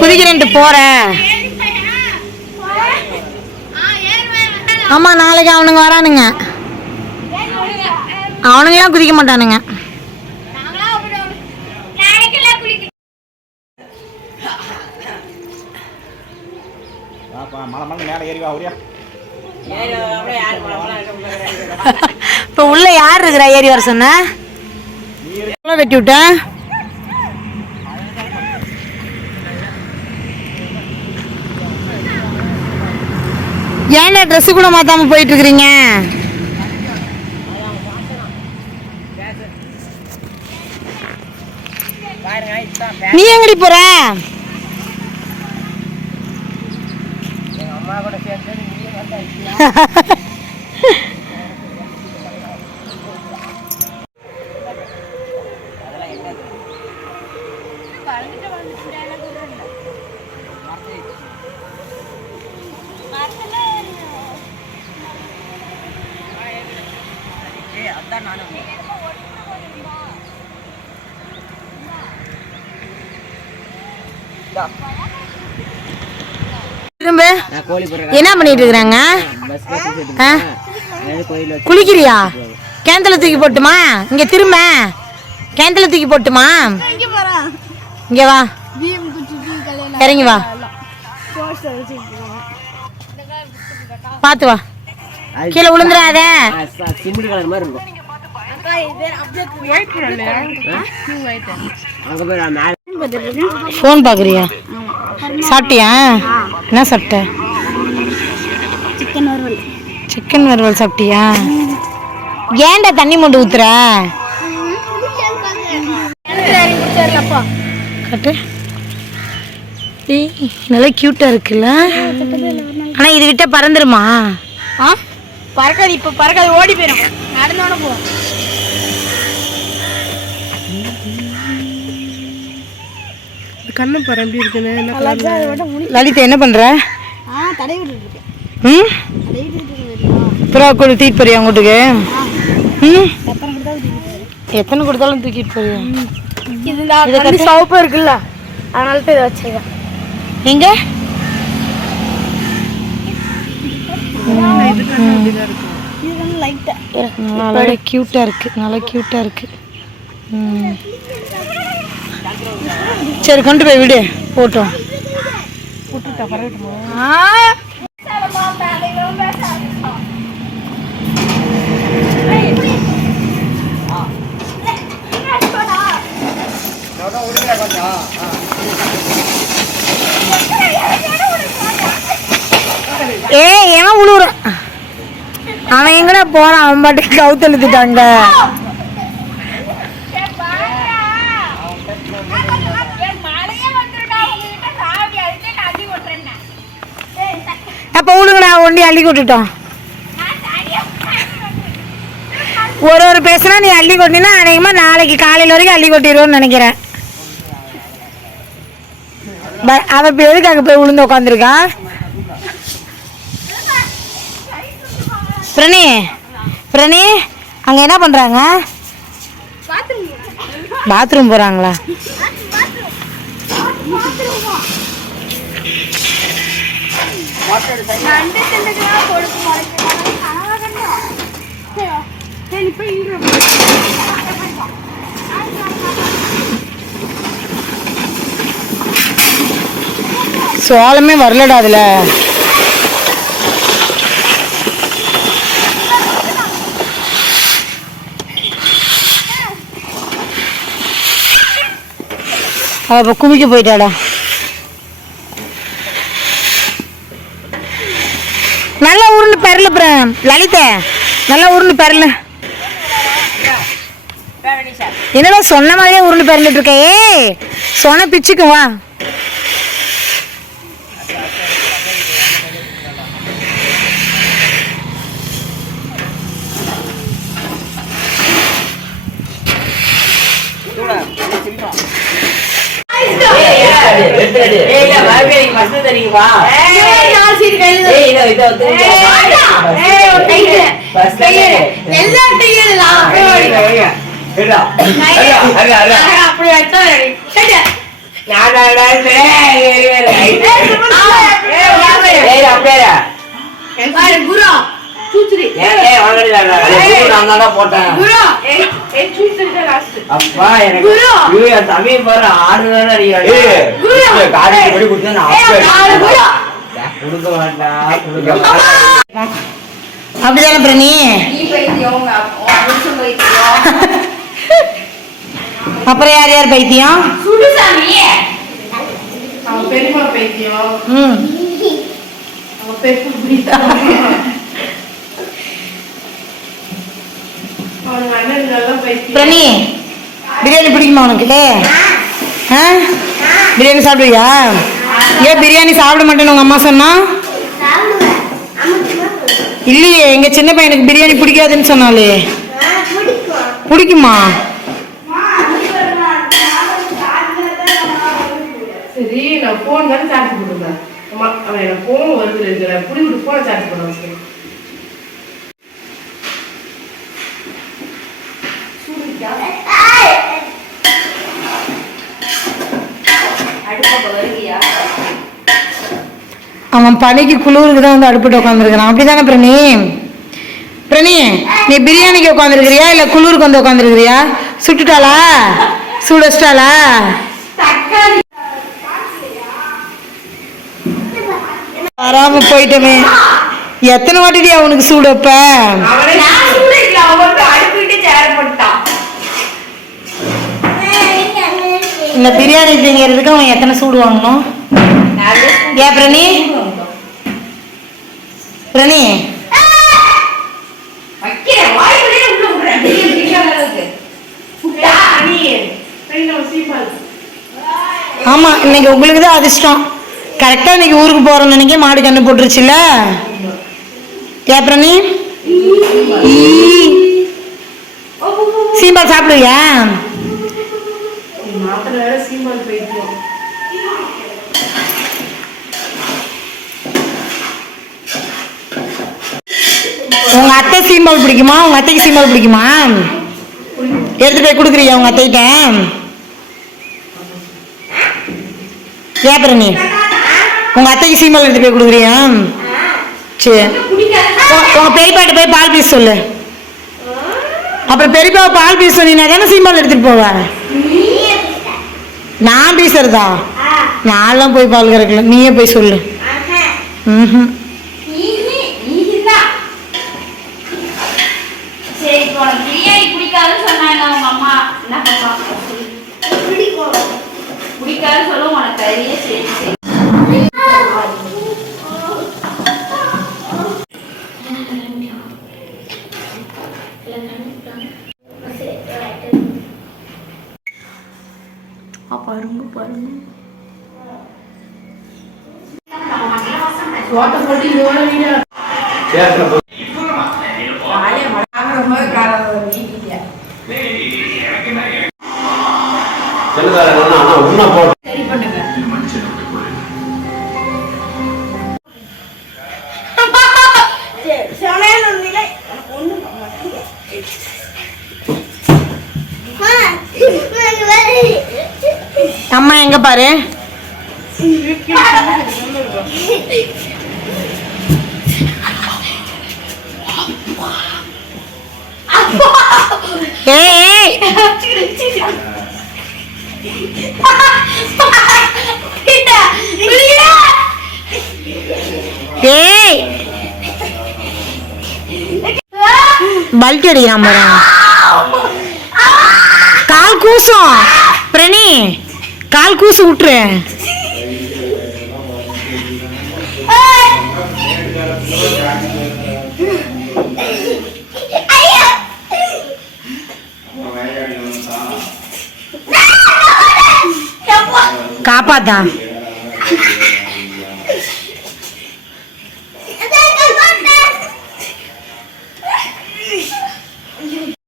குதிக்கிறேன்ட்டு போறேன். ஆமா நாளைக்கு அவனுங்க வரானுங்க. அவனுங்களாம் குதிக்க மாட்டானுங்க. இப்ப உள்ள யார் இருக்கிறா ஏறி வர சொன்ன? வெட்டி விட்ட ஏன்டா ட்ரெஸ் கூட மாத்தாம போயிட்டு இருக்கிறீங்க? நீ எங்கடி போற? திரும்ப என்ன பண்ணிட்டு இருக்கிறாங்க? குளிக்கிறியா? கேந்தல தூக்கி போட்டுமா? இங்க திரும்ப கேந்தல தூக்கி போட்டுமா? இங்க வா, இறங்கி வா, பாத்து வா, கீழே விழுந்துடாத. போன் பாக்குறியா? சாப்பிட்டியா? என்ன சாப்பிட்ட? சிக்கன் வறுவல் சாப்பிட்டியா? ஏன்டா தண்ணி மொண்டு ஊத்துற? கட்டு. நல்லா கியூட்டா இருக்குல்ல? ஆனா இது விட்டா பறந்துருமா? பறக்காது, இப்ப பறக்காது, ஓடி போயிடும். நடந்தோட போ. கண்ணு பாரு எப்படி இருக்குன்னு. லலிதா என்ன பண்ற? புறா கூட தூக்கிட்டு போறியா உங்கட்டுக்கு? எத்தனை கொடுத்தாலும் தூக்கிட்டு போறியா? இது சவுப்பா இருக்குல்ல, அதனால இதை வச்சிருக்கேன். எங்க நல்லா கியூட்டா இருக்கு, நல்லா கியூட்டா இருக்கு. சரி கொண்டு போய் விடு, போட்டோம். ஏன் உழுவுற? அவன் எங்கடா போறான்? அவன் பாட்டுக்கு கவுத்தெழுத்துட்டாங்க. அப்ப உழுங்கடா, ஒண்டி அள்ளி கொட்டுட்டோம். ஒரு பேசுனா நீ அள்ளி கொட்டினா அநேகமா நாளைக்கு காலையில் வரைக்கும் அள்ளி கொட்டிடுவோன்னு நினைக்கிறேன். அவ இப்ப எதுக்கு அங்க போய் விழுந்து உட்காந்துருக்கா? பிரணி, பிரணி அங்க என்ன பண்றாங்க? பாத்ரூம் போறாங்களா? சோளமே வரலடா அதுல. அவ குமிக்க போயிட்டாடா. நல்லா உருண்டு பெறல லலிதா, நல்லா உருண்டு பெறல. என்னடா சொன்ன மாதிரியே உருண்டு பெறலிட்டு இருக்க? சொன்ன பிச்சுக்கு வா. குரு சூச்சுரி போட்டேன் குரு சூச்சுரி லாஸ்ட் அப்பா எனக்கு தம்பி பாரு ஆடுதான் காடி கொடுத்தா கொடுக்க வேண்டாம் கொடுக்க அப்படிதானே பிரணி? அப்புறம் யார் யார் பைத்தியம்? பெரியமா பைத்தியம் பிரணி, பிரியாணி பிடிக்குமா உனக்கு? பிரியாணி சாப்பிடுவியா? ஏன் பிரியாணி சாப்பிட மாட்டேன்னு உங்க அம்மா சொன்னா? இல்லையே, எங்க சின்ன பையனுக்கு பிரியாணி பிடிக்காதுன்னு சொன்னாலே. பிடிக்குமா? சரி, நான் போன் தான் சார்ஜ் போடுறேன். அம்மா அவன் எனக்கு போன் வருது இருக்கிற புடி விட்டு போன சார்ஜ் பண்ணுவேன். அவன் பனிக்கு குளிருக்கு தான் வந்து அடுப்பிட்டு உட்காந்துருக்கிறான். அப்படிதானே பிரணி? பிரணி, நீ பிரியாணிக்கு உட்காந்துருக்கிறியா இல்ல குளிருக்கு வந்து உட்காந்துருக்கிறியா? சுட்டுட்டாளா? சூட வச்சிட்டாளா? வராம போயிட்டமே. எத்தனை வாட்டிடி அவனுக்கு சூடு வைப்ப? இந்த பிரியாணி திங்கிறதுக்கு அவன் எத்தனை சூடு வாங்கணும்? ஏன் பிரணி? பிரணி, ஆமா, இன்னைக்கு உங்களுக்கு தான் அதிர்ஷ்டம். கரெக்டா இன்னைக்கு ஊருக்கு போறோம்னு நினைக்க மாடு கண்ணு போட்டுருச்சுல்ல. ஏன் பிரணி? சீம்பால் சாப்பிடுவியா? உங்க அத்தை சீம்பால் பிடிக்குமா? உங்க அத்தைக்கு சீம்பால் பிடிக்குமா? எடுத்து போய் கொடுக்குறியா உங்க அத்தைகிட்ட? ஏன் பிரணி, உங்க அத்தைக்கு சீம்பால் எடுத்து போய் கொடுக்குறியா? சரி, உங்க பெரியப்பாட்ட போய் பால் பீஸ் சொல்லு. அப்புறம் பெரியப்பா பால் பீஸ் சொன்னீங்கன்னா தானே சீம்பால் எடுத்துட்டு போவ. நான் பீசறதா? நான்லாம் போய் பால் கறக்கல, நீயே போய் சொல்லு. பாருங்க பாருங்க, அம்மா எங்க பாரு. ஏய், பல்ட் அடிக்கிறான் பாரு. கால் கூசும் பிரணி, கால் கூசு விட்டுரு. காப்பாத்தா.